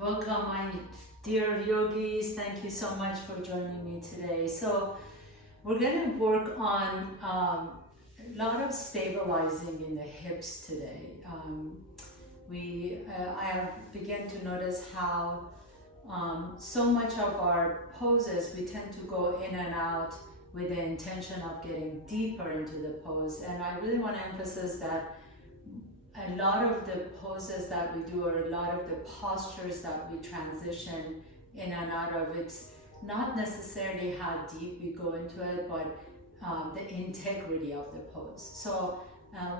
Welcome, my dear yogis. Thank you so much for joining me today. So, we're going to work on a lot of stabilizing in the hips today. I have begun to notice how so much of our poses we tend to go in and out with the intention of getting deeper into the pose, and I really want to emphasize that a lot of the poses that we do, or a lot of the postures that we transition in and out of, it's not necessarily how deep we go into it, but the integrity of the pose. So I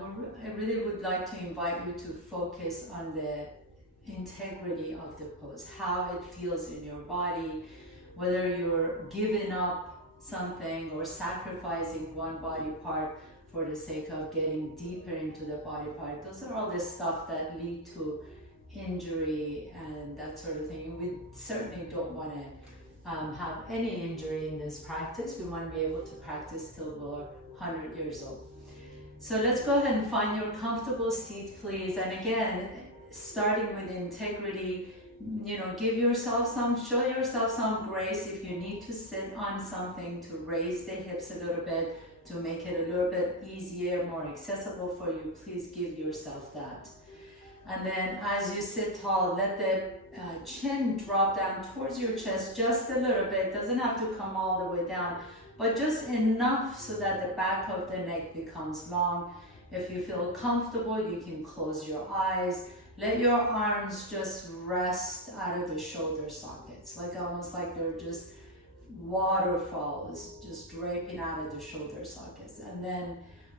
really would like to invite you to focus on the integrity of the pose, how it feels in your body, whether you're giving up something or sacrificing one body part for the sake of getting deeper into the body part. Those are all the stuff that lead to injury and that sort of thing. We certainly don't want to have any injury in this practice. We want to be able to practice till we're 100 years old. So let's go ahead and find your comfortable seat, please. And again, starting with integrity, give yourself show yourself some grace. If you need to sit on something to raise the hips a little bit, to make it a little bit easier, more accessible for you, please give yourself that. And then as you sit tall, let the chin drop down towards your chest just a little bit. Doesn't have to come all the way down, but just enough so that the back of the neck becomes long. If you feel comfortable, you can close your eyes. Let your arms just rest out of the shoulder sockets, almost like they're just waterfalls just draping out of the shoulder sockets. And then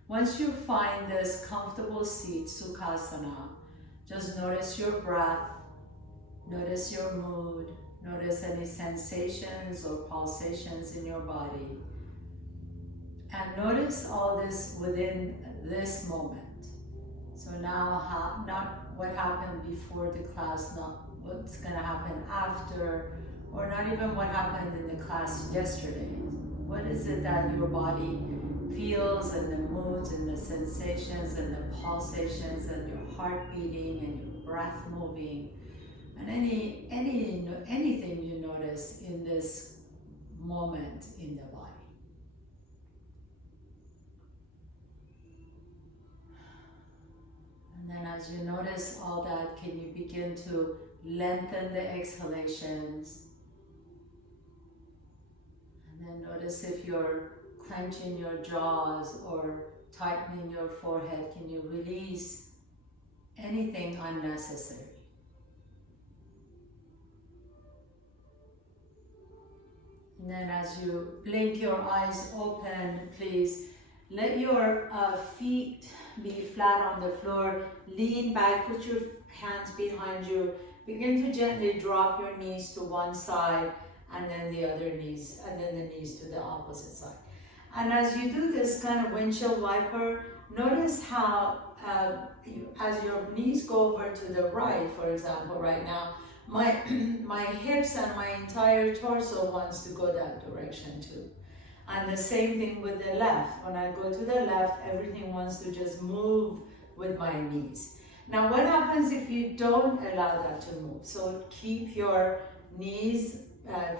once you find this comfortable seat, Sukhasana, just notice your breath, notice your mood, notice any sensations or pulsations in your body, and notice all this within this moment. So now, not what happened before the class, not what's going to happen after, or not even what happened in the class yesterday. What is it that your body feels, and the moods and the sensations and the pulsations and your heart beating and your breath moving, and anything you notice in this moment in the body. And then as you notice all that, can you begin to lengthen the exhalations? And then notice if you're clenching your jaws or tightening your forehead, can you release anything unnecessary? And then as you blink your eyes open, please let your feet be flat on the floor. Lean back, put your hands behind you. Begin to gently drop your knees to one side, and then the other knees, and then the knees to the opposite side. And as you do this kind of windshield wiper, notice how as your knees go over to the right, for example, right now, my hips and my entire torso wants to go that direction too. And the same thing with the left. When I go to the left, everything wants to just move with my knees. Now, what happens if you don't allow that to move? So keep your knees,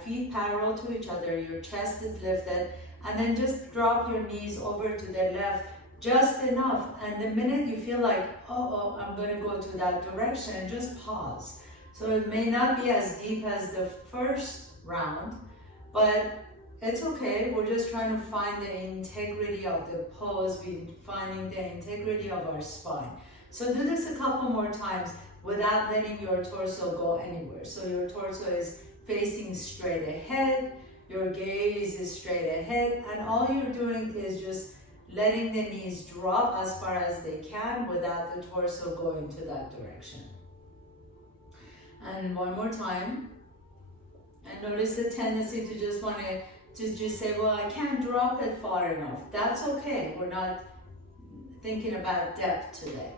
feet parallel to each other, your chest is lifted, and then just drop your knees over to the left just enough. And the minute you feel like, oh, I'm going to go to that direction, just pause. So it may not be as deep as the first round, but it's okay. We're just trying to find the integrity of the pose, finding the integrity of our spine. So do this a couple more times without letting your torso go anywhere. So your torso is facing straight ahead, your gaze is straight ahead, and all you're doing is just letting the knees drop as far as they can without the torso going to that direction. And one more time. And notice the tendency to just want to just say, well, I can't drop it far enough. That's okay. We're not thinking about depth today.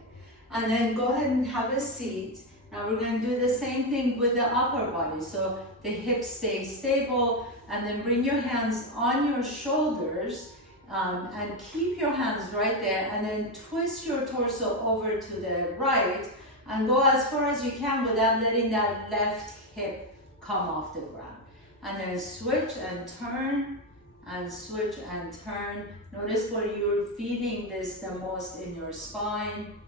And then go ahead and have a seat. Now we're going to do the same thing with the upper body. So the hips stay stable, and then bring your hands on your shoulders and keep your hands right there, and then twist your torso over to the right and go as far as you can without letting that left hip come off the ground. And then switch and turn, and switch and turn. Notice where you're feeling this the most in your spine.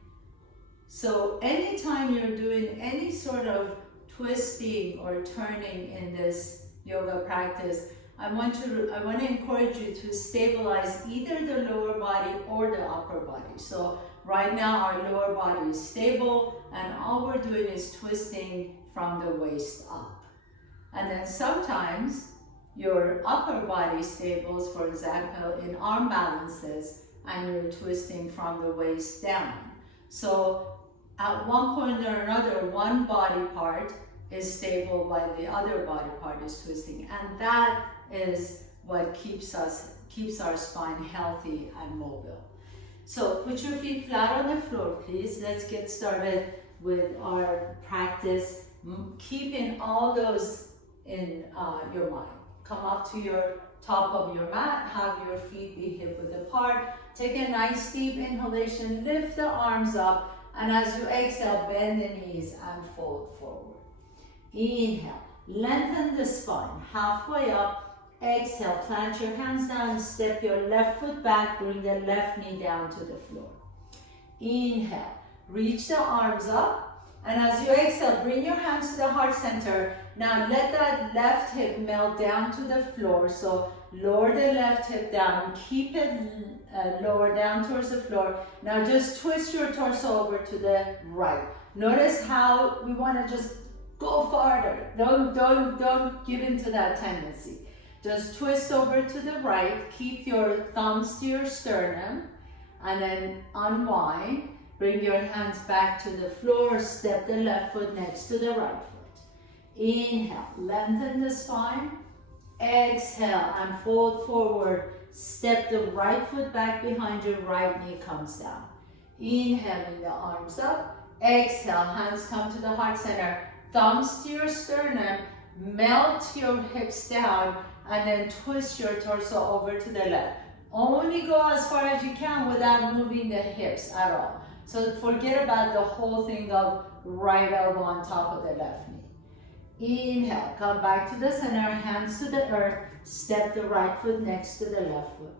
So anytime you're doing any sort of twisting or turning in this yoga practice, I want to encourage you to stabilize either the lower body or the upper body. So right now our lower body is stable, and all we're doing is twisting from the waist up. And then sometimes your upper body stables, for example, in arm balances, and you're twisting from the waist down. So at one point or another, one body part is stable while the other body part is twisting. And that is what keeps our spine healthy and mobile. So put your feet flat on the floor, please. Let's get started with our practice. Keeping all those in your mind. Come up to your top of your mat, have your feet be hip width apart. Take a nice deep inhalation, lift the arms up, and as you exhale, bend the knees and fold forward. Inhale, lengthen the spine, halfway up. Exhale, plant your hands down, step your left foot back, bring the left knee down to the floor. Inhale, reach the arms up. And as you exhale, bring your hands to the heart center. Now let that left hip melt down to the floor. So lower the left hip down, keep it lower down towards the floor. Now just twist your torso over to the right. Notice how we want to just go farther. Don't give into that tendency. Just twist over to the right. Keep your thumbs to your sternum, and then unwind. Bring your hands back to the floor, step the left foot next to the right foot. Inhale, lengthen the spine. Exhale and fold forward. Step the right foot back behind your right knee comes down. Inhaling the arms up. Exhale, hands come to the heart center. Thumbs to your sternum. Melt your hips down and then twist your torso over to the left. Only go as far as you can without moving the hips at all. So forget about the whole thing of right elbow on top of the left knee. Inhale, come back to the center, hands to the earth, step the right foot next to the left foot.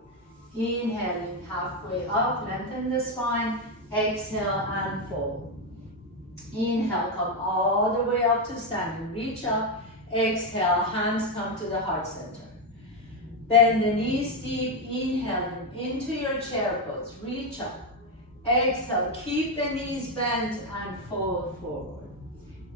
Inhaling halfway up, lengthen the spine, exhale and fold. Inhale, come all the way up to standing, reach up, exhale, hands come to the heart center. Bend the knees deep, inhaling into your chair pose, reach up. Exhale, keep the knees bent and fold forward.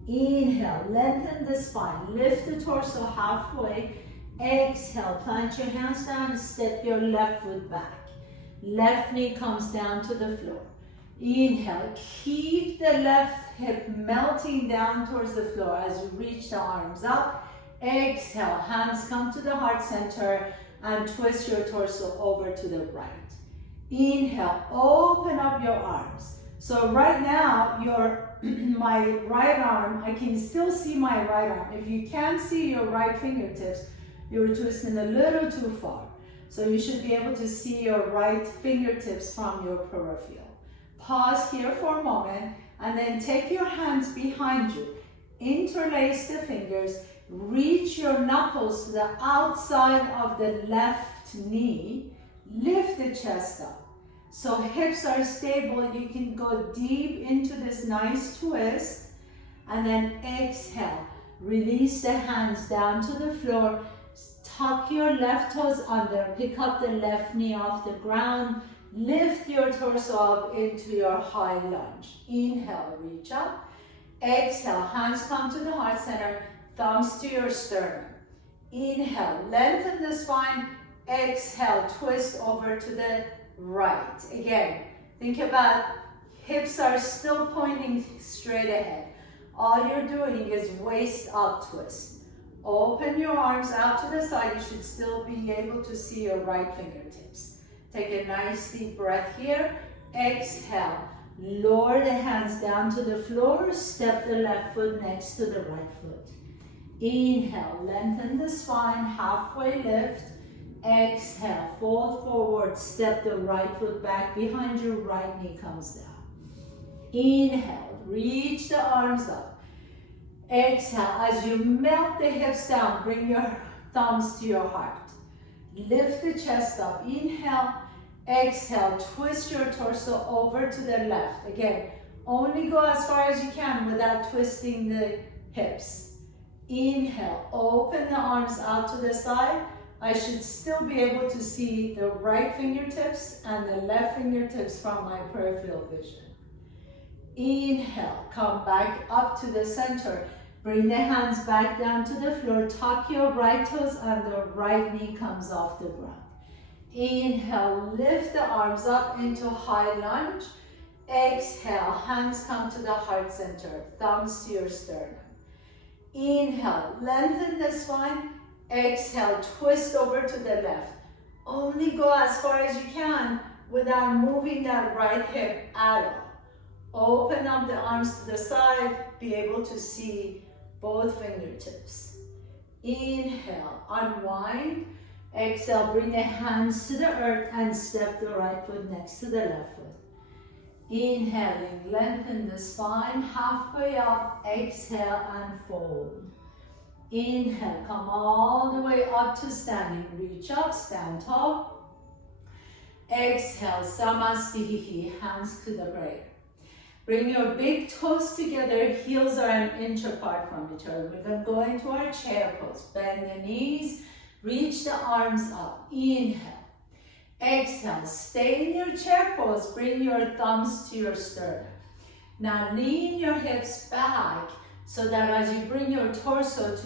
Inhale, lengthen the spine, lift the torso halfway. Exhale, plant your hands down, step your left foot back. Left knee comes down to the floor. Inhale, keep the left hip melting down towards the floor as you reach the arms up. Exhale, hands come to the heart center and twist your torso over to the right. Inhale, open up your arms. So right now, my right arm, I can still see my right arm. If you can't see your right fingertips, you're twisting a little too far. So you should be able to see your right fingertips from your peripheral. Pause here for a moment, and then take your hands behind you. Interlace the fingers, reach your knuckles to the outside of the left knee, lift the chest up. So hips are stable, you can go deep into this nice twist, and then exhale. Release the hands down to the floor, tuck your left toes under, pick up the left knee off the ground, lift your torso up into your high lunge. Inhale, reach up. Exhale, hands come to the heart center, thumbs to your sternum. Inhale, lengthen the spine. Exhale, twist over to the right. Again, think about hips are still pointing straight ahead. All you're doing is waist up twist. Open your arms out to the side. You should still be able to see your right fingertips. Take a nice deep breath here. Exhale. Lower the hands down to the floor. Step the left foot next to the right foot. Inhale. Lengthen the spine. Halfway lift. Exhale. Fold forward. Step the right foot back behind your right knee comes down. Inhale. reach the arms up. Exhale, as you melt the hips down, bring your thumbs to your heart. Lift the chest up, inhale, exhale, twist your torso over to the left. Again, only go as far as you can without twisting the hips. Inhale, open the arms out to the side. I should still be able to see the right fingertips and the left fingertips from my peripheral vision. Inhale, come back up to the center. Bring the hands back down to the floor. Tuck your right toes and the right knee comes off the ground. Inhale, lift the arms up into high lunge. Exhale, hands come to the heart center, thumbs to your sternum. Inhale, lengthen the spine. Exhale, twist over to the left. Only go as far as you can without moving that right hip at all. Open up the arms to the side, be able to see both fingertips. Inhale, unwind. Exhale, bring the hands to the earth and step the right foot next to the left foot. Inhaling, lengthen the spine, halfway up, exhale and fold. Inhale, come all the way up to standing. Reach up, stand tall. Exhale, Samasthiti, hands to the prayer. Bring your big toes together, heels are an inch apart from each other. We're going to go into our chair pose. Bend the knees, reach the arms up. Inhale. Exhale, stay in your chair pose. Bring your thumbs to your sternum. Now lean your hips back so that as you bring your torso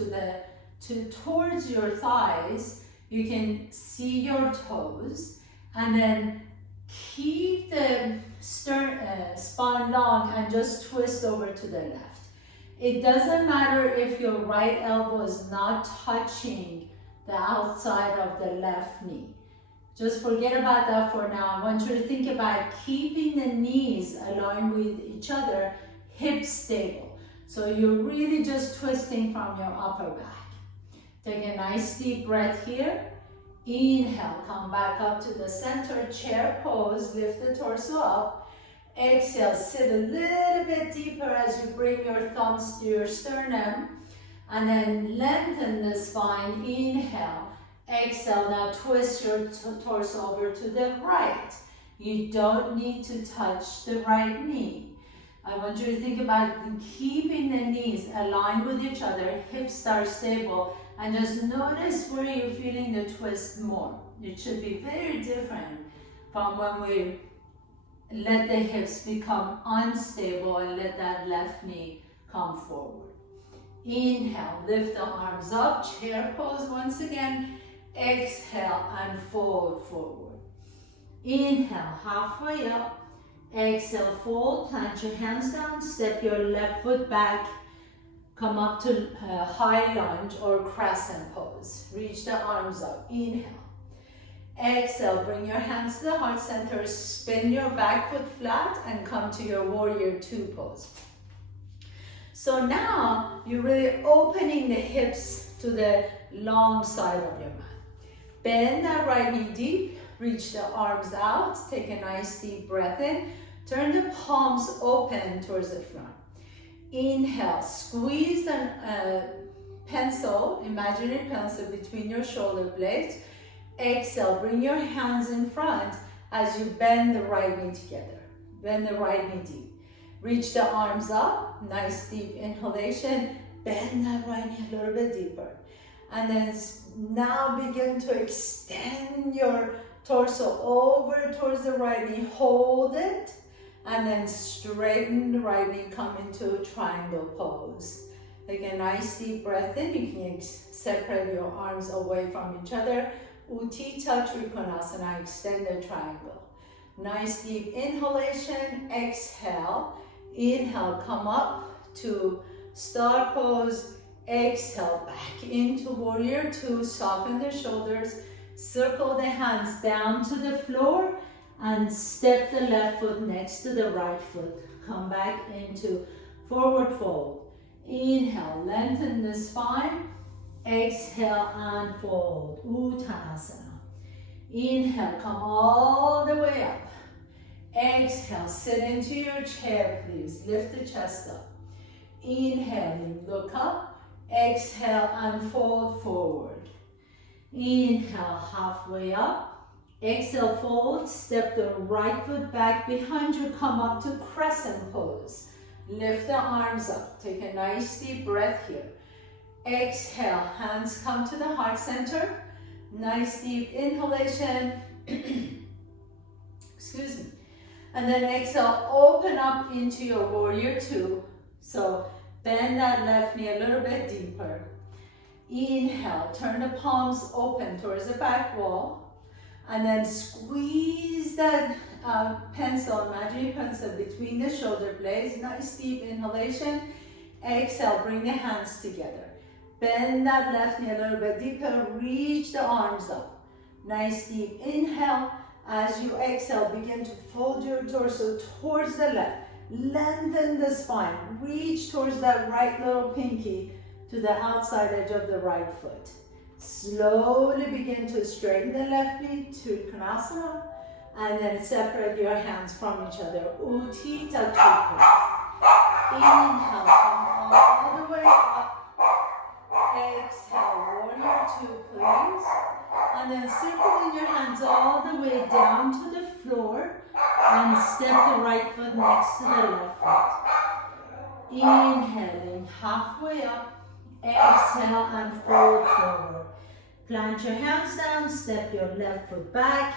towards your thighs, you can see your toes, and then keep the spine long and just twist over to the left. It doesn't matter if your right elbow is not touching the outside of the left knee. Just forget about that for now. I want you to think about keeping the knees aligned with each other, hips stable. So you're really just twisting from your upper back. Take a nice deep breath here. Inhale, come back up to the center, chair pose, lift the torso up. Exhale, sit a little bit deeper as you bring your thumbs to your sternum. And then lengthen the spine, inhale. Exhale, now twist your torso over to the right. You don't need to touch the right knee. I want you to think about keeping the knees aligned with each other, hips are stable, and just notice where you're feeling the twist more. It should be very different from when we let the hips become unstable and let that left knee come forward. Inhale, lift the arms up, chair pose once again. Exhale and fold forward. Inhale, halfway up. Exhale, fold, plant your hands down, step your left foot back, come up to high lunge or crescent pose. Reach the arms up, inhale. Exhale, bring your hands to the heart center, spin your back foot flat and come to your warrior two pose. So now you're really opening the hips to the long side of your mat. Bend that right knee deep, reach the arms out, take a nice deep breath in, turn the palms open towards the front. Inhale, squeeze a pencil, imaginary pencil between your shoulder blades. Exhale, bring your hands in front as you bend the right knee together. Bend the right knee deep. Reach the arms up, nice deep inhalation, bend that right knee a little bit deeper. And then now begin to extend your torso over towards the right knee, hold it, and then straighten the right knee, come into triangle pose. Take a nice deep breath in, you can separate your arms away from each other. Utthita Trikonasana, extend the triangle. Nice deep inhalation, exhale. Inhale, come up to star pose. Exhale, back into warrior two, soften the shoulders, circle the hands down to the floor and step the left foot next to the right foot. Come back into forward fold. Inhale, lengthen the spine. Exhale and fold, Uttanasana. Inhale, come all the way up. Exhale, sit into your chair, please. Lift the chest up. Inhaling, look up. Exhale, unfold forward. Inhale, halfway up. Exhale, fold. Step the right foot back behind you. Come up to crescent pose. Lift the arms up. Take a nice deep breath here. Exhale, hands come to the heart center. Nice deep inhalation. Excuse me. And then exhale, open up into your warrior two. So bend that left knee a little bit deeper. Inhale, turn the palms open towards the back wall. And then squeeze that pencil, imaginary pencil between the shoulder blades. Nice deep inhalation. Exhale, bring the hands together. Bend that left knee a little bit deeper. Reach the arms up. Nice deep inhale. As you exhale, begin to fold your torso towards the left. Lengthen the spine. Reach towards that right little pinky to the outside edge of the right foot. Slowly begin to straighten the left knee to Konasana. And then separate your hands from each other. Utthita Trikonasana. Inhale, come all the way up. Exhale, warrior two, please. And then circle your hands all the way down to the floor. And step the right foot next to the left foot. Inhaling, halfway up. Exhale and fold forward. Plant your hands down, step your left foot back.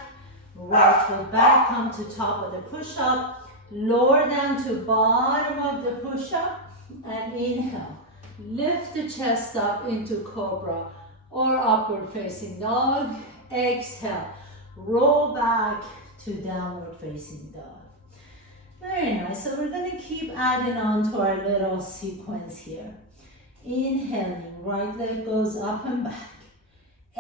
Right foot back, come to top of the push-up. Lower down to bottom of the push-up. And inhale. Lift the chest up into cobra or upward facing dog. Exhale. Roll back to downward facing dog. Very nice. So we're going to keep adding on to our little sequence here. Inhaling, right leg goes up and back.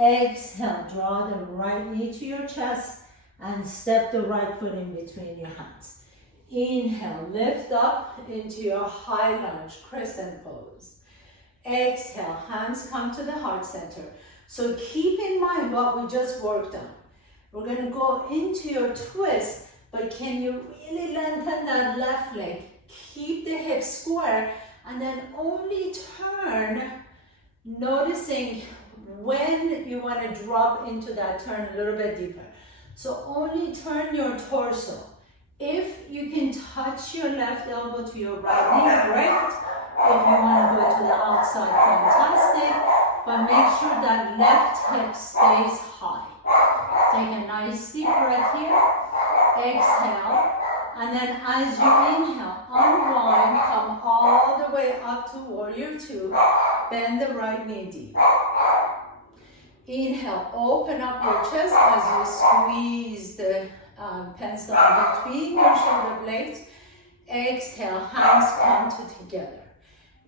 Exhale, draw the right knee to your chest and step the right foot in between your hands. Inhale, lift up into your high lunge, crescent pose. Exhale, hands come to the heart center. So keep in mind what we just worked on. We're going to go into your twist, but can you really lengthen that left leg? Keep the hips square and then only turn, noticing when you want to drop into that turn a little bit deeper. So only turn your torso. If you can touch your left elbow to your right knee, great. If you want to go to the outside, fantastic. But make sure that left hip stays high. Take a nice deep breath here. Exhale. And then as you inhale, unwind, come all the way up to warrior two. Bend the right knee deep. Inhale, open up your chest as you squeeze the pencil between your shoulder blades. Exhale, hands come together.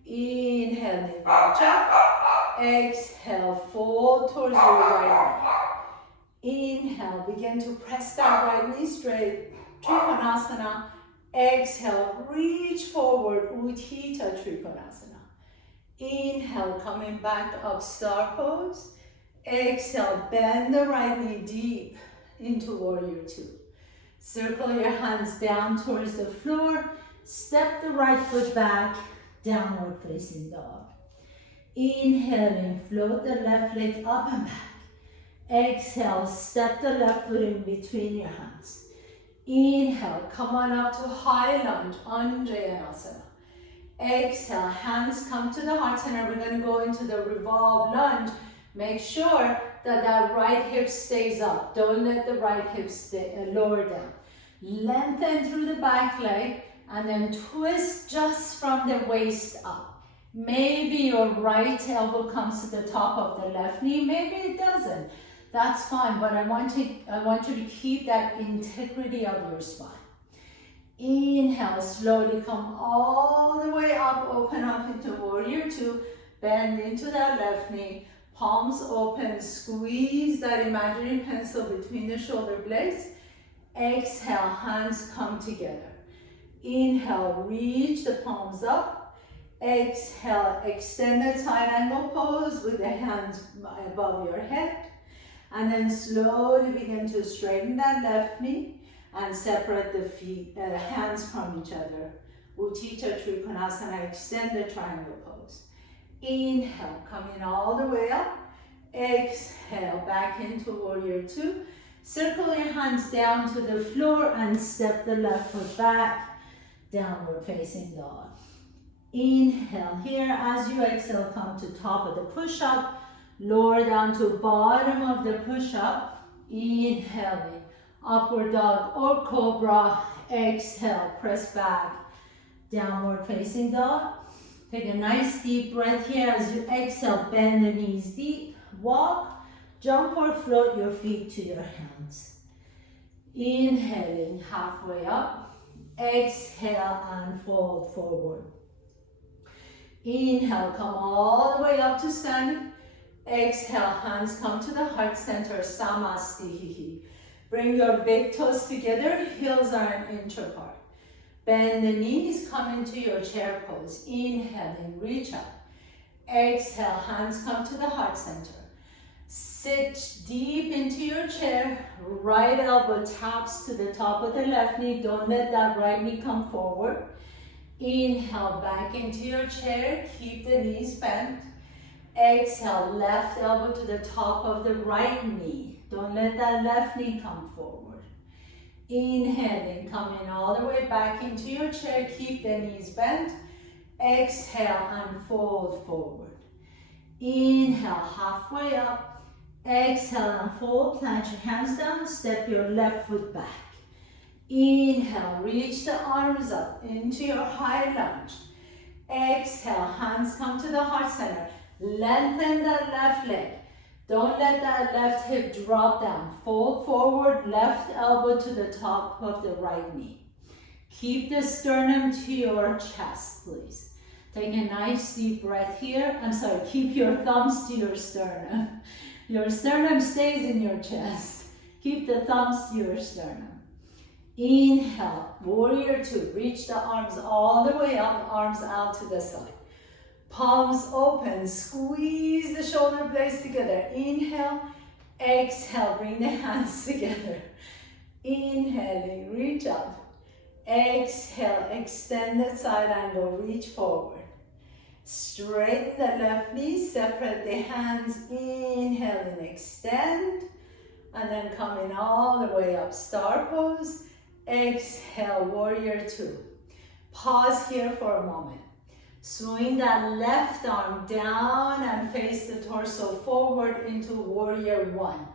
Inhale, reach up. Exhale, fold towards your right knee. Inhale, begin to press that right knee straight. Trikonasana. Exhale, reach forward. Utthita Trikonasana. Inhale, coming back up, star pose. Exhale, bend the right knee deep into warrior two. Circle your hands down towards the floor. Step the right foot back, downward facing dog. Inhaling, float the left leg up and back. Exhale, step the left foot in between your hands. Inhale, come on up to high lunge, Anjaneyasana. Exhale, hands come to the heart center. We're going to go into the revolve lunge. Make sure that that right hip stays up. Don't let the right hip stay lower down. Lengthen through the back leg and then twist just from the waist up. Maybe your right elbow comes to the top of the left knee. Maybe it doesn't. That's fine, but I want you to keep that integrity of your spine. Inhale, slowly come all the way up, open up into warrior two, bend into that left knee, palms open, squeeze that imaginary pencil between the shoulder blades. Exhale, hands come together. Inhale, reach the palms up. Exhale, extend the side angle pose with the hands above your head. And then slowly begin to straighten that left knee. and separate the feet, hands from each other. Utthita Trikonasana, extend the triangle pose. Inhale, coming all the way up. Exhale, back into warrior two. Circle your hands down to the floor and step the left foot back, downward facing dog. Inhale here, as you exhale, come to top of the push-up, lower down to bottom of the push-up. Inhaling, upward dog or cobra. Exhale, press back, downward facing dog. Take a nice deep breath here. As you exhale, bend the knees deep, walk, jump or float your feet to your hands. Inhaling, halfway up. Exhale and fold forward. Inhale, come all the way up to standing. Exhale, hands come to the heart center, Samasthihi. Bring your big toes together, heels are an inch apart. Bend the knees, come into your chair pose. Inhaling, reach up. Exhale, hands come to the heart center. Sit deep into your chair. Right elbow taps to the top of the left knee. Don't let that right knee come forward. Inhale, back into your chair. Keep the knees bent. Exhale, left elbow to the top of the right knee. Don't let that left knee come forward. Inhaling, coming all the way back into your chair. Keep the knees bent. Exhale and fold forward. Inhale, halfway up. Exhale and fold. Plant your hands down. Step your left foot back. Inhale, reach the arms up into your high lunge. Exhale, hands come to the heart center. Lengthen that left leg. Don't let that left hip drop down. Fold forward, left elbow to the top of the right knee. Keep the sternum to your chest, please. Take a nice deep breath here. Keep your thumbs to your sternum. Your sternum stays in your chest. Keep the thumbs to your sternum. Inhale, warrior two. Reach the arms all the way up, arms out to the side. Palms open, squeeze the shoulder blades together. Inhale, exhale, bring the hands together. Inhaling, reach up. Exhale, extend the side angle, reach forward. Straighten the left knee, separate the hands. Inhale and extend. And then coming all the way up, star pose. Exhale, warrior two. Pause here for a moment. Swing that left arm down and face the torso forward into warrior one.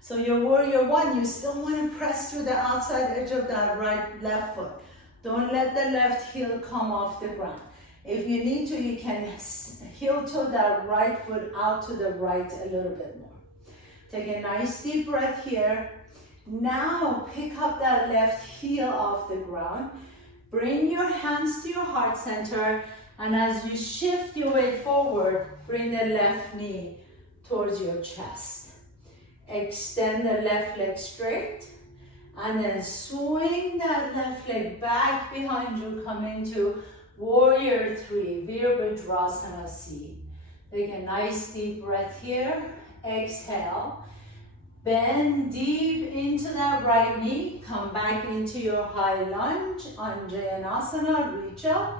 So your warrior one, you still want to press through the outside edge of that left foot. Don't let the left heel come off the ground. If you need to, you can heel toe that right foot out to the right a little bit more. Take a nice deep breath here. Now pick up that left heel off the ground. Bring your hands to your heart center. And as you shift your weight forward, bring the left knee towards your chest. Extend the left leg straight. And then swing that left leg back behind you. Come into warrior three, Virabhadrasana C. Take a nice deep breath here. Exhale. Bend deep into that right knee. Come back into your high lunge. Anjayanasana, reach up.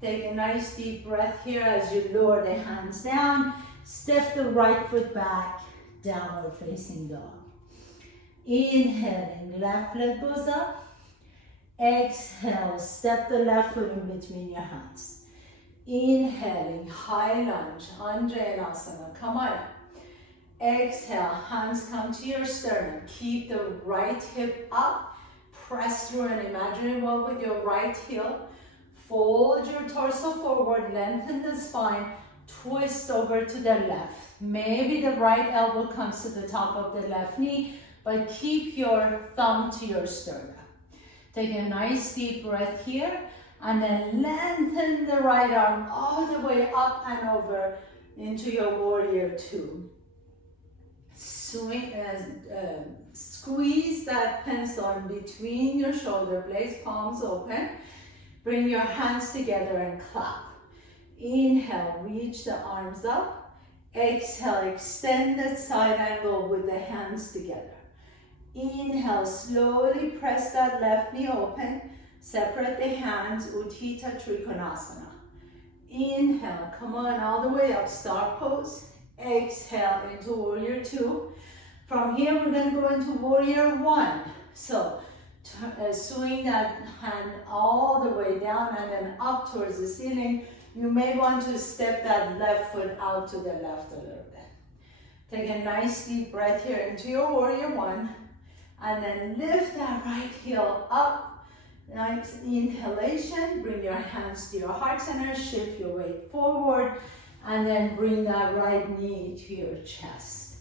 Take a nice deep breath here as you lower the hands down. Step the right foot back, downward facing dog. Inhaling, left leg goes up. Exhale, step the left foot in between your hands. Inhaling, high lunge, Anjayanasana, come on up. Exhale, hands come to your sternum. Keep the right hip up. Press through an imaginary wall with your right heel. Fold your torso forward, lengthen the spine, twist over to the left. Maybe the right elbow comes to the top of the left knee, but keep your thumb to your sternum. Take a nice deep breath here, and then lengthen the right arm all the way up and over into your warrior two. Squeeze that pencil in between your shoulder blades, palms open. Bring your hands together and clap. Inhale, reach the arms up. Exhale, extend that side angle with the hands together. Inhale, slowly press that left knee open. Separate the hands, Utthita Trikonasana. Inhale, come on all the way up, star pose. Exhale into warrior two. From here, we're gonna go into warrior one. So, swing that hand all the way down and then up towards the ceiling. You may want to step that left foot out to the left a little bit. Take a nice deep breath here into your warrior one. And then lift that right heel up. Nice inhalation. Bring your hands to your heart center. Shift your weight forward. And then bring that right knee to your chest.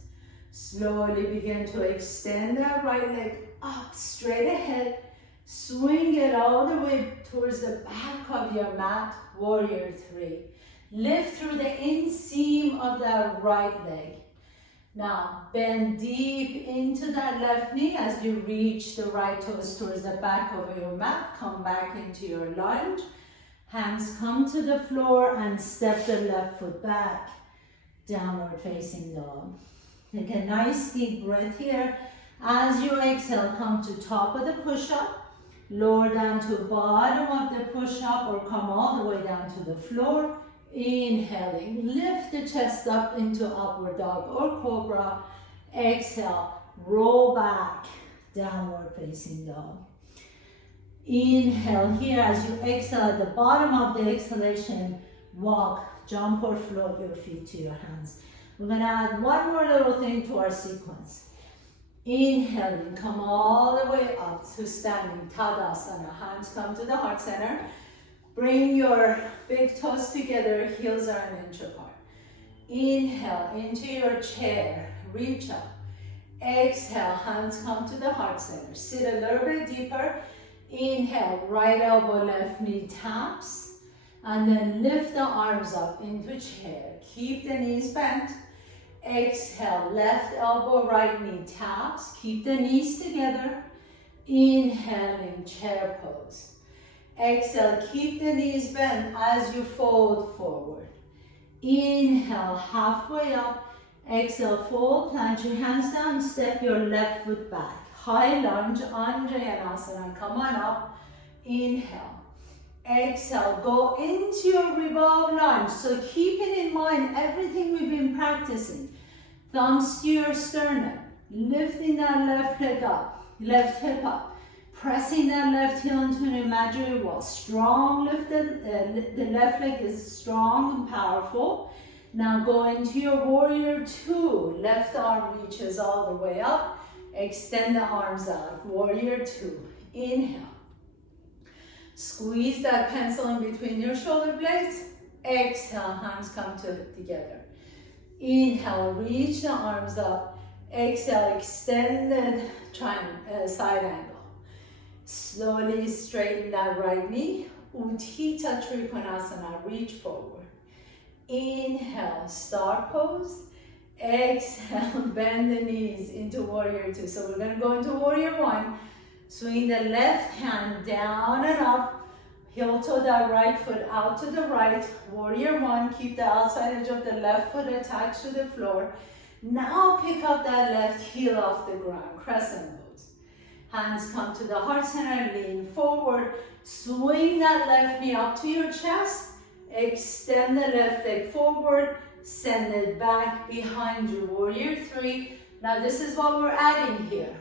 Slowly begin to extend that right leg up, straight ahead. Swing it all the way towards the back of your mat, warrior three. Lift through the inseam of that right leg. Now, bend deep into that left knee as you reach the right toes towards the back of your mat. Come back into your lunge. Hands come to the floor and step the left foot back. Downward facing dog. Take a nice deep breath here. As you exhale, come to top of the push-up. Lower down to bottom of the push-up or come all the way down to the floor. Inhaling, lift the chest up into upward dog or cobra. Exhale, roll back, downward facing dog. Inhale here as you exhale at the bottom of the exhalation, walk, jump or float your feet to your hands. We're gonna add one more little thing to our sequence. Inhaling, come all the way up to standing Tadasana. Hands come to the heart center. Bring your big toes together, heels are an inch apart. Inhale into your chair, reach up. Exhale, hands come to the heart center. Sit a little bit deeper. Inhale, right elbow, left knee taps. And then lift the arms up into chair. Keep the knees bent. Exhale, left elbow, right knee taps. Keep the knees together. Inhaling, chair pose. Exhale, keep the knees bent as you fold forward. Inhale, halfway up. Exhale, fold, plant your hands down, step your left foot back. High lunge, Anjayanasana, come on up. Inhale. Exhale, go into your revolve lunge. So keeping in mind everything we've been practicing. Thumbs to your sternum, lifting that left leg up, left hip up. Pressing that left heel into an imaginary wall. Strong lift, the left leg is strong and powerful. Now go into your warrior two. Left arm reaches all the way up. Extend the arms out. Warrior two. Inhale. Squeeze that pencil in between your shoulder blades. Exhale, hands come together. Inhale, reach the arms up. Exhale, extended side angle. Slowly straighten that right knee. Utthita Trikonasana, reach forward. Inhale, star pose. Exhale, bend the knees into warrior two. So we're gonna go into warrior one. Swing the left hand down and up. Heel toe that right foot out to the right. Warrior one, keep the outside edge of the left foot attached to the floor. Now pick up that left heel off the ground, crescent pose. Hands come to the heart center, lean forward. Swing that left knee up to your chest. Extend the left leg forward. Send it back behind you, warrior three. Now this is what we're adding here.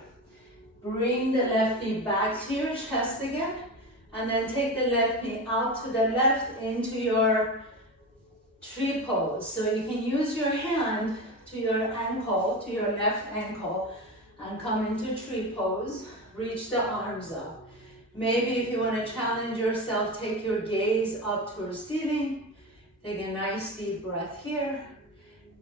Bring the left knee back to your chest again. And then take the left knee out to the left into your tree pose. So you can use your hand to your ankle, to your left ankle, and come into tree pose. Reach the arms up. Maybe if you want to challenge yourself, take your gaze up towards ceiling. Take a nice deep breath here.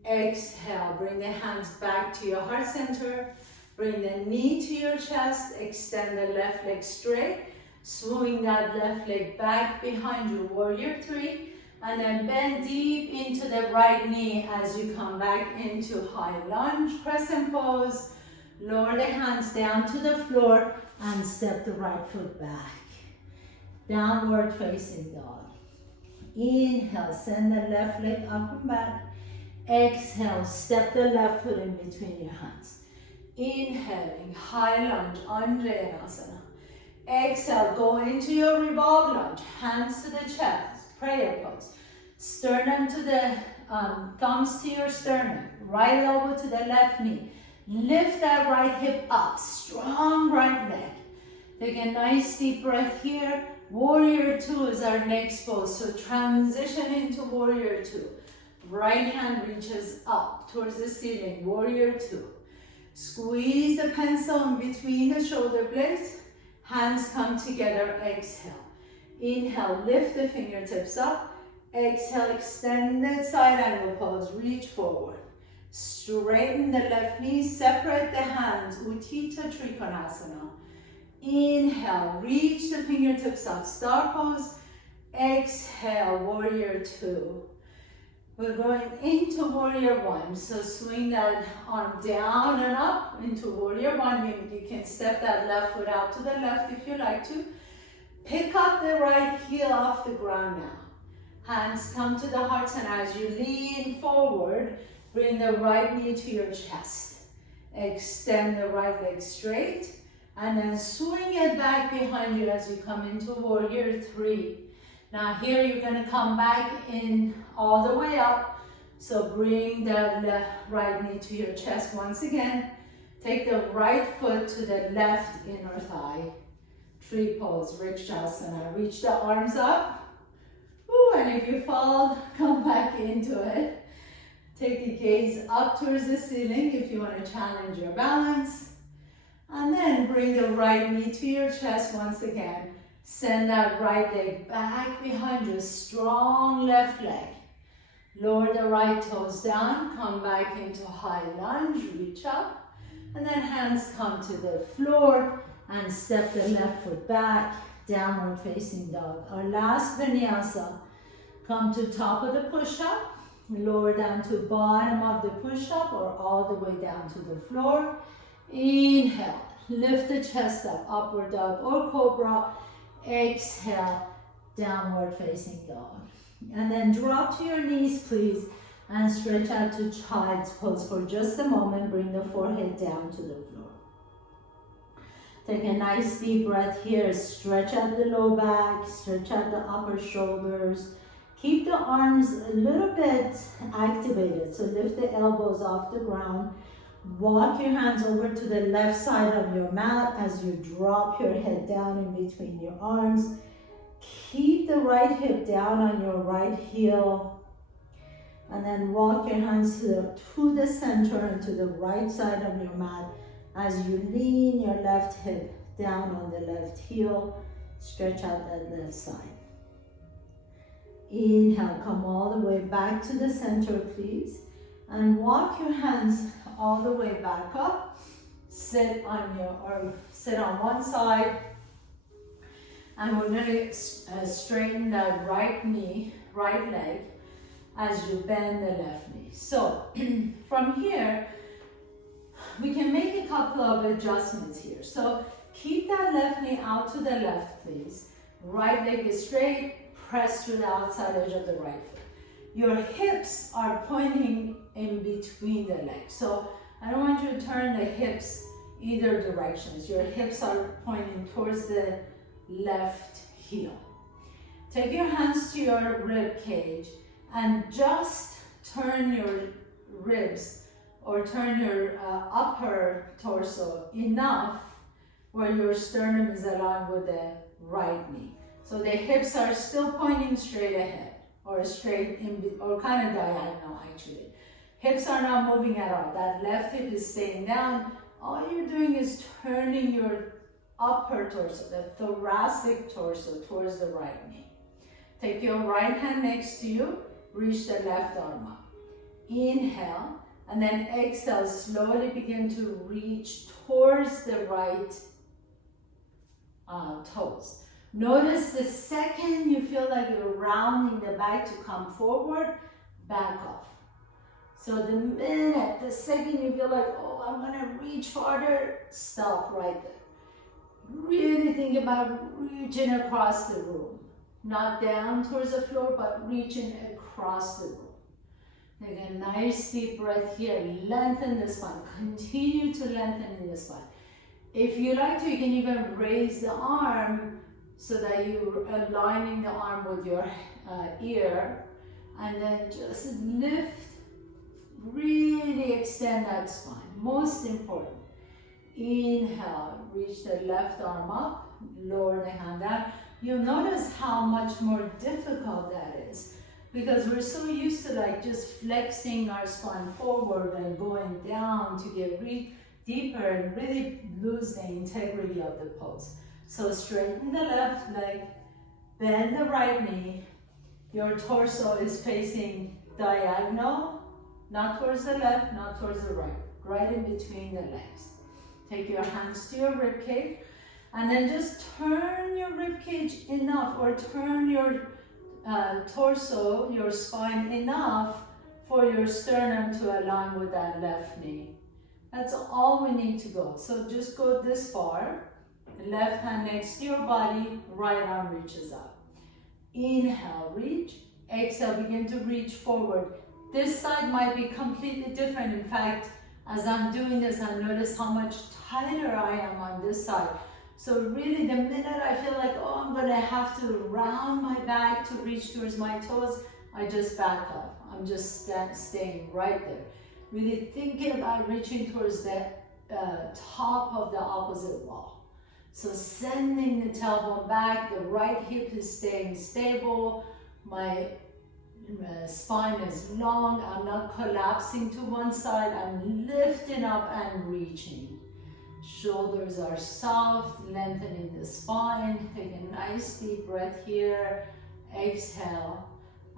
Exhale, bring the hands back to your heart center. Bring the knee to your chest. Extend the left leg straight. Swing that left leg back behind you, warrior three. And then bend deep into the right knee as you come back into high lunge, crescent pose. Lower the hands down to the floor and step the right foot back. Downward facing dog. Inhale, send the left leg up and back. Exhale, step the left foot in between your hands. Inhaling, high lunge, Anjaneyasana. Exhale, go into your revolve lunge, hands to the chest, prayer pose. Sternum to the thumbs to your sternum, right elbow to the left knee. Lift that right hip up, strong right leg. Take a nice deep breath here. Warrior two is our next pose. So transition into warrior two. Right hand reaches up towards the ceiling, warrior two. Squeeze the pencil in between the shoulder blades. Hands come together, exhale. Inhale, lift the fingertips up. Exhale, extended side angle pose, reach forward. Straighten the left knee, separate the hands, Utthita Trikonasana. Inhale, reach the fingertips up, star pose. Exhale, warrior two. We're going into warrior one. So swing that arm down and up into warrior one. You can step that left foot out to the left if you like to. Pick up the right heel off the ground now. Hands come to the heart center. As you lean forward, bring the right knee to your chest. Extend the right leg straight. And then swing it back behind you as you come into warrior three. Now here you're going to come back in all the way up. So bring the right knee to your chest once again. Take the right foot to the left inner thigh. Tree pose, Vrikshasana. Reach the arms up. Ooh, and if you fall, come back into it. Take the gaze up towards the ceiling if you want to challenge your balance. And then bring the right knee to your chest once again. Send that right leg back behind you, strong left leg. Lower the right toes down, come back into high lunge, reach up. And then hands come to the floor and step the left foot back, downward facing dog. Our last vinyasa, come to top of the push-up, lower down to bottom of the push-up or all the way down to the floor. Inhale, lift the chest up, upward dog or cobra. Exhale, downward facing dog. And then drop to your knees, please, and stretch out to child's pose for just a moment. Bring the forehead down to the floor. Take a nice deep breath here. Stretch out the low back, stretch out the upper shoulders. Keep the arms a little bit activated. So lift the elbows off the ground. Walk your hands over to the left side of your mat as you drop your head down in between your arms. Keep the right hip down on your right heel. And then walk your hands to the center and to the right side of your mat as you lean your left hip down on the left heel. Stretch out that left side. Inhale, come all the way back to the center, please. And walk your hands all the way back up. Sit on one side. And we're going to straighten that right knee, right leg, as you bend the left knee. So from here, we can make a couple of adjustments here. So keep that left knee out to the left, please. Right leg is straight, press to the outside edge of the right foot. Your hips are pointing in between the legs. So I don't want you to turn the hips either directions. Your hips are pointing towards the left heel. Take your hands to your rib cage and just turn your ribs or turn your upper torso enough where your sternum is aligned with the right knee. So the hips are still pointing straight ahead or straight in, or kind of diagonal actually. Hips are not moving at all. That left hip is staying down. All you're doing is turning your upper torso, the thoracic torso, towards the right knee. Take your right hand next to you, reach the left arm up. Inhale, and then exhale, slowly begin to reach towards the right toes. Notice the second you feel like you're rounding the back to come forward, back off. So the second you feel like, oh, I'm gonna reach farther, stop right there. Really think about reaching across the room. Not down towards the floor, but reaching across the room. Take a nice deep breath here. Lengthen the spine. Continue to lengthen the spine. If you like to, you can even raise the arm so that you're aligning the arm with your ear. And then just lift, really extend that spine. Most important. Inhale, reach the left arm up, lower the hand down. You'll notice how much more difficult that is because we're so used to like just flexing our spine forward and going down to get deeper and really lose the integrity of the pose. So straighten the left leg, bend the right knee. Your torso is facing diagonal, not towards the left, not towards the right, right in between the legs. Take your hands to your rib cage and then just turn your rib cage enough or turn your torso, your spine enough for your sternum to align with that left knee. That's all we need to go. So just go this far. Left hand next to your body, right arm reaches up. Inhale, reach. Exhale, begin to reach forward. This side might be completely different. In fact, as I'm doing this, I notice how much tighter I am on this side. So really, the minute I feel like, oh, I'm gonna have to round my back to reach towards my toes, I just back up. I'm just staying right there. Really thinking about reaching towards the top of the opposite wall. So sending the tailbone back, the right hip is staying stable, my spine is long, I'm not collapsing to one side, I'm lifting up and reaching. Shoulders are soft, lengthening the spine. Take a nice deep breath here. Exhale,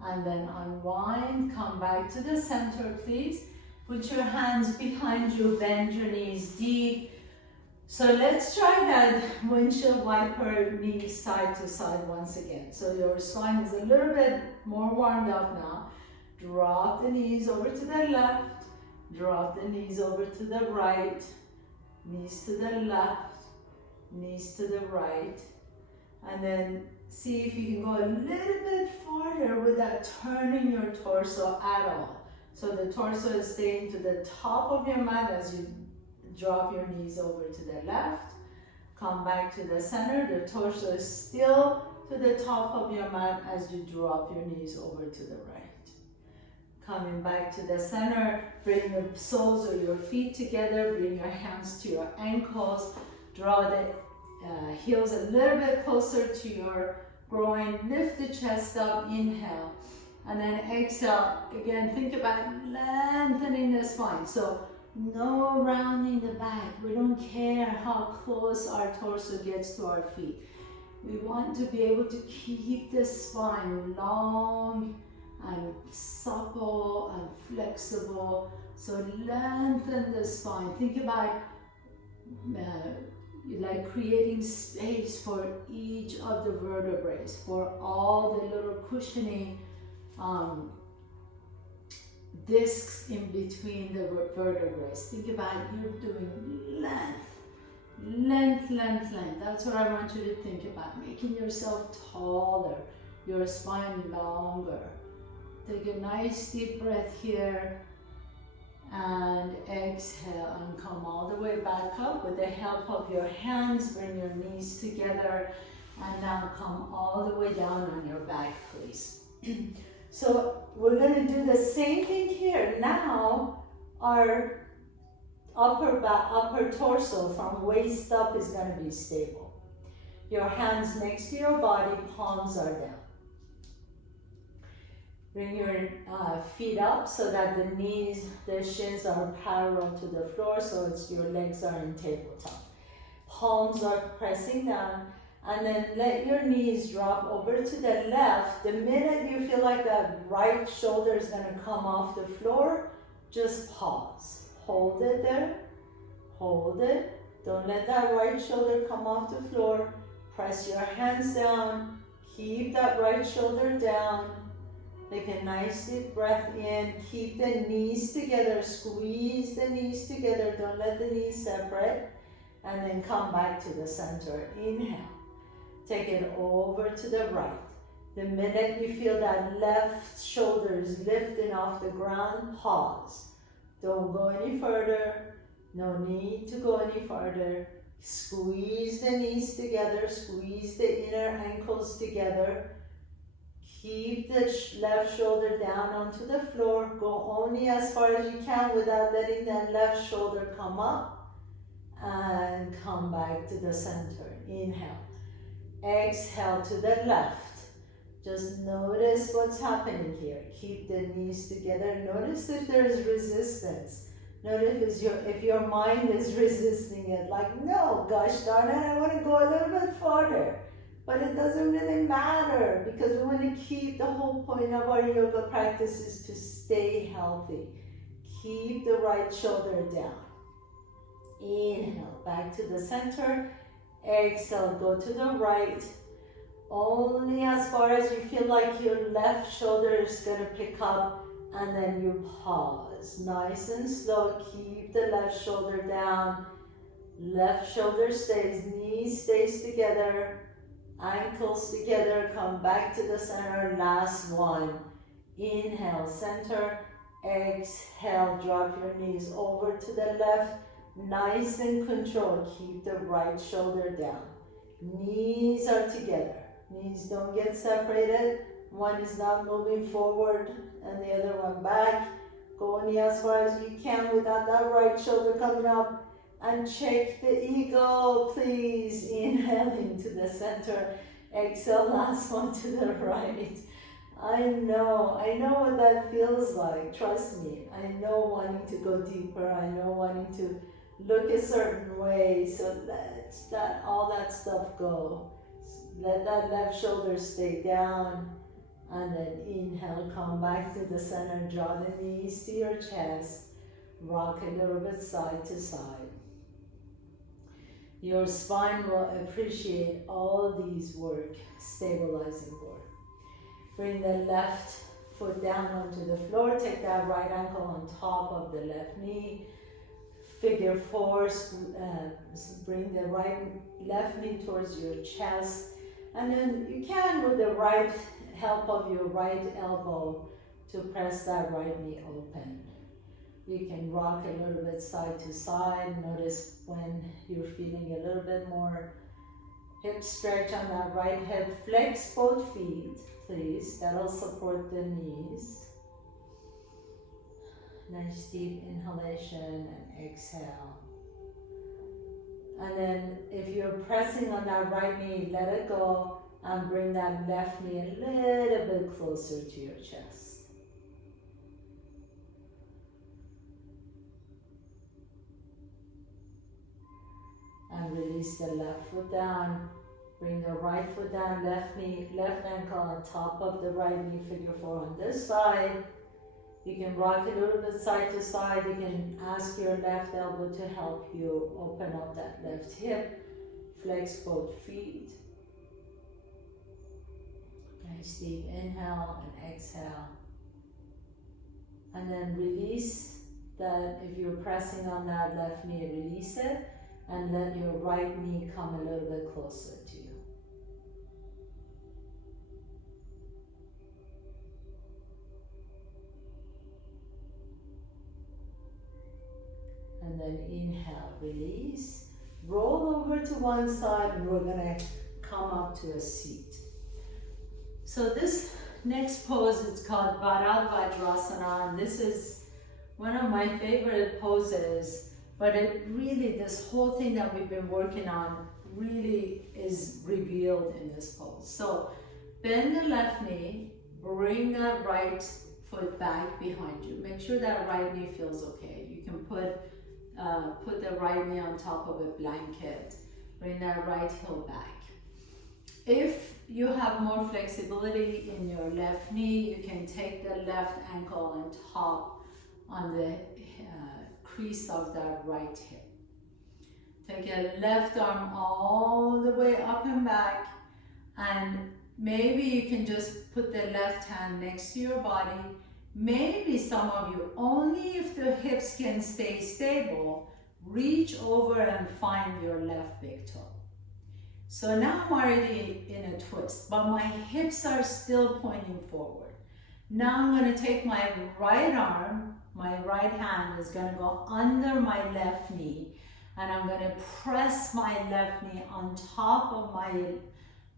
and then unwind. Come back to the center, please. Put your hands behind you, bend your knees deep. So let's try that windshield wiper knee side to side once again. So your spine is a little bit more warmed up now. Drop the knees over to the left. Drop the knees over to the right. Knees to the left, knees to the right, and then see if you can go a little bit farther without turning your torso at all. So the torso is staying to the top of your mat as you drop your knees over to the left. Come back to the center. The torso is still to the top of your mat as you drop your knees over to the right. Coming back to the center, bring the soles of your feet together, bring your hands to your ankles, draw the heels a little bit closer to your groin, lift the chest up, inhale, and then exhale. Again, think about lengthening the spine. So no rounding the back. We don't care how close our torso gets to our feet. We want to be able to keep the spine long and supple and flexible. So lengthen the spine. Think about like creating space for each of the vertebrae, for all the little cushioning discs in between the vertebrae. Think about you're doing length. That's what I want you to think about, making yourself taller, your spine longer. Take a nice deep breath here and exhale and come all the way back up with the help of your hands. Bring your knees together and now come all the way down on your back, please. So we're going to do the same thing here. Now our upper torso from waist up is going to be stable. Your hands next to your body, palms are down. Bring your feet up so that the knees, the shins are parallel to the floor, so it's your legs are in tabletop. Palms are pressing down, and then let your knees drop over to the left. The minute you feel like that right shoulder is going to come off the floor, just pause. Hold it there. Hold it. Don't let that right shoulder come off the floor. Press your hands down. Keep that right shoulder down. Take a nice deep breath in. Keep the knees together. Squeeze the knees together. Don't let the knees separate. And then come back to the center. Inhale. Take it over to the right. The minute you feel that left shoulder is lifting off the ground, pause. Don't go any further. No need to go any further. Squeeze the knees together. Squeeze the inner ankles together. Keep the left shoulder down onto the floor. Go only as far as you can without letting that left shoulder come up. And come back to the center. Inhale. Exhale to the left. Just notice what's happening here. Keep the knees together. Notice if there's resistance. Notice if your mind is resisting it. Like, no, gosh darn it, I want to go a little bit farther. But it doesn't really matter because we want to keep, the whole point of our yoga practice is to stay healthy. Keep the right shoulder down. Inhale, back to the center. Exhale, go to the right. Only as far as you feel like your left shoulder is going to pick up, and then you pause. Nice and slow. Keep the left shoulder down. Left shoulder stays, knees stays together, ankles together. Come back to the center. Last one. Inhale, center. Exhale, drop your knees over to the left. Nice and controlled. Keep the right shoulder down. Knees are together. Knees don't get separated. One is not moving forward and the other one back. Go only as far as you can without that right shoulder coming up. And check the eagle, please. Inhaling to the center. Exhale, last one to the right. I know what that feels like. Trust me. I know wanting to go deeper. I know wanting to look a certain way. So let all that stuff go. Let that left shoulder stay down, and then inhale, come back to the center, draw the knees to your chest, rock a little bit side to side. Your spine will appreciate all these work, stabilizing work. Bring the left foot down onto the floor, take that right ankle on top of the left knee. Figure four, bring the left knee towards your chest. And then you can, with the right help of your right elbow, to press that right knee open. You can rock a little bit side to side. Notice when you're feeling a little bit more hip stretch on that right hip. Flex both feet, please. That'll support the knees. Nice deep inhalation and exhale. And then if you're pressing on that right knee, let it go and bring that left knee a little bit closer to your chest. And release the left foot down. Bring the right foot down, left ankle on top of the right knee, figure four on this side. You can rock a little bit side to side. You can ask your left elbow to help you open up that left hip. Flex both feet. Nice deep inhale and exhale. And then release that. If you're pressing on that left knee, release it. And let your right knee come a little bit closer to you. And then inhale, release. Roll over to one side and we're gonna come up to a seat. So this next pose is called Bharadvajrasana, and this is one of my favorite poses, but it really, this whole thing that we've been working on really is revealed in this pose. So bend the left knee, bring that right foot back behind you. Make sure that right knee feels okay. You can put the right knee on top of a blanket. Bring that right heel back. If you have more flexibility in your left knee, you can take the left ankle on top on the crease of that right hip. Take your left arm all the way up and back, and maybe you can just put the left hand next to your body. Maybe some of you, only if the hips can stay stable, reach over and find your left big toe. So now I'm already in a twist, but my hips are still pointing forward. Now I'm going to take my right arm, my right hand is going to go under my left knee, and I'm going to press my left knee on top of my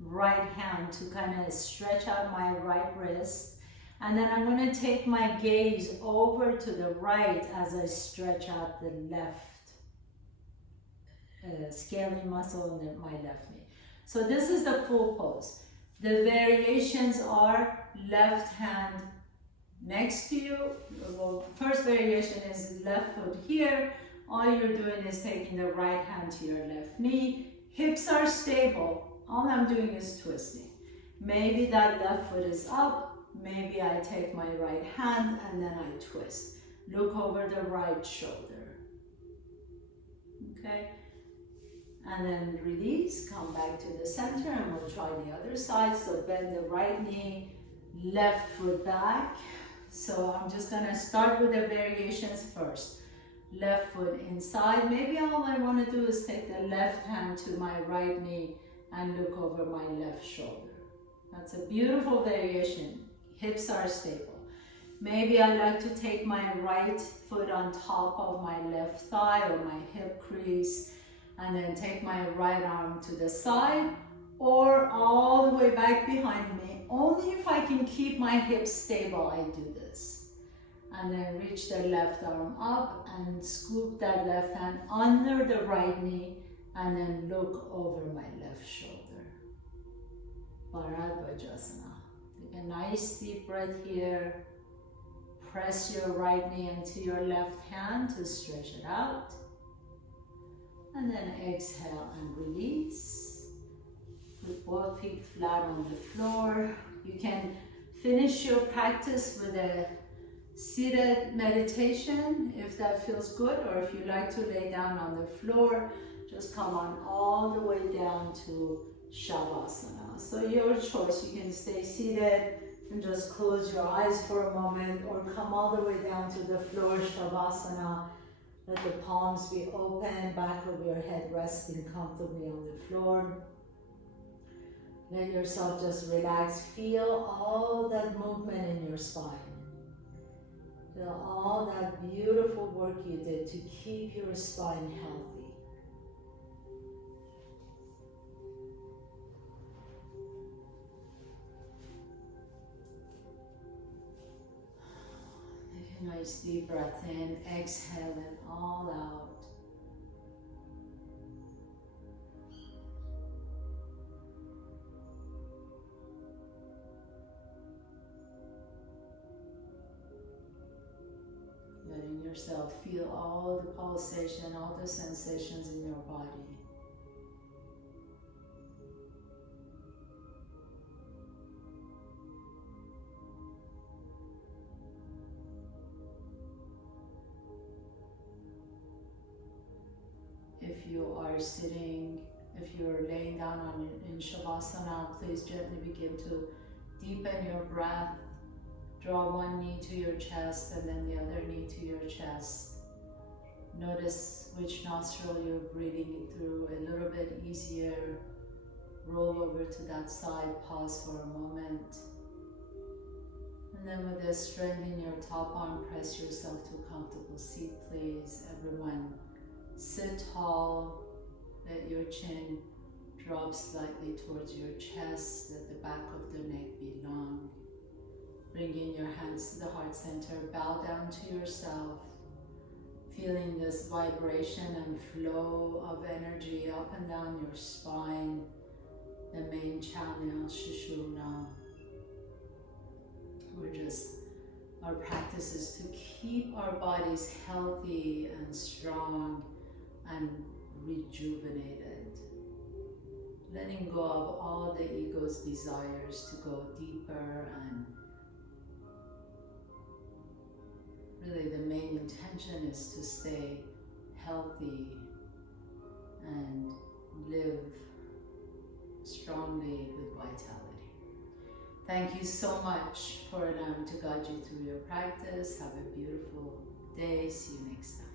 right hand to kind of stretch out my right wrist. And then I'm going to take my gaze over to the right as I stretch out the left scaly muscle in my left knee. So this is the full pose. The variations are left hand next to you. Well, first variation is left foot here. All you're doing is taking the right hand to your left knee. Hips are stable. All I'm doing is twisting. Maybe that left foot is up. Maybe I take my right hand and then I twist. Look over the right shoulder. Okay? And then release, come back to the center, and we'll try the other side. So bend the right knee, left foot back. So I'm just gonna start with the variations first. Left foot inside. Maybe all I wanna do is take the left hand to my right knee and look over my left shoulder. That's a beautiful variation. Hips are stable. Maybe I like to take my right foot on top of my left thigh or my hip crease, and then take my right arm to the side or all the way back behind me. Only if I can keep my hips stable, I do this. And then reach the left arm up and scoop that left hand under the right knee, and then look over my left shoulder. Bharadvajasana. Take a nice deep breath here. Press your right knee into your left hand to stretch it out. And then exhale and release. Put both feet flat on the floor. You can finish your practice with a seated meditation if that feels good, or if you like to lay down on the floor, just come on all the way down to Shavasana. So your choice, you can stay seated and just close your eyes for a moment, or come all the way down to the floor, Shavasana. Let the palms be open, back of your head resting comfortably on the floor. Let yourself just relax. Feel all that movement in your spine. Feel all that beautiful work you did to keep your spine healthy. Nice deep breath in, exhale it all out. Letting yourself feel all the pulsation, all the sensations in your body. If you are sitting, if you're laying down in Shavasana, please gently begin to deepen your breath. Draw one knee to your chest and then the other knee to your chest. Notice which nostril you're breathing it through a little bit easier. Roll over to that side, pause for a moment. And then with the strength in your top arm, press yourself to a comfortable seat, please. Everyone, sit tall, let your chin drop slightly towards your chest, let the back of the neck be long. Bringing your hands to the heart center, bow down to yourself, feeling this vibration and flow of energy up and down your spine, the main channel, Sushumna. Our practice is to keep our bodies healthy and strong and rejuvenated. Letting go of all the ego's desires to go deeper, and really the main intention is to stay healthy and live strongly with vitality. Thank you so much for allowing me to guide you through your practice. Have a beautiful day. See you next time.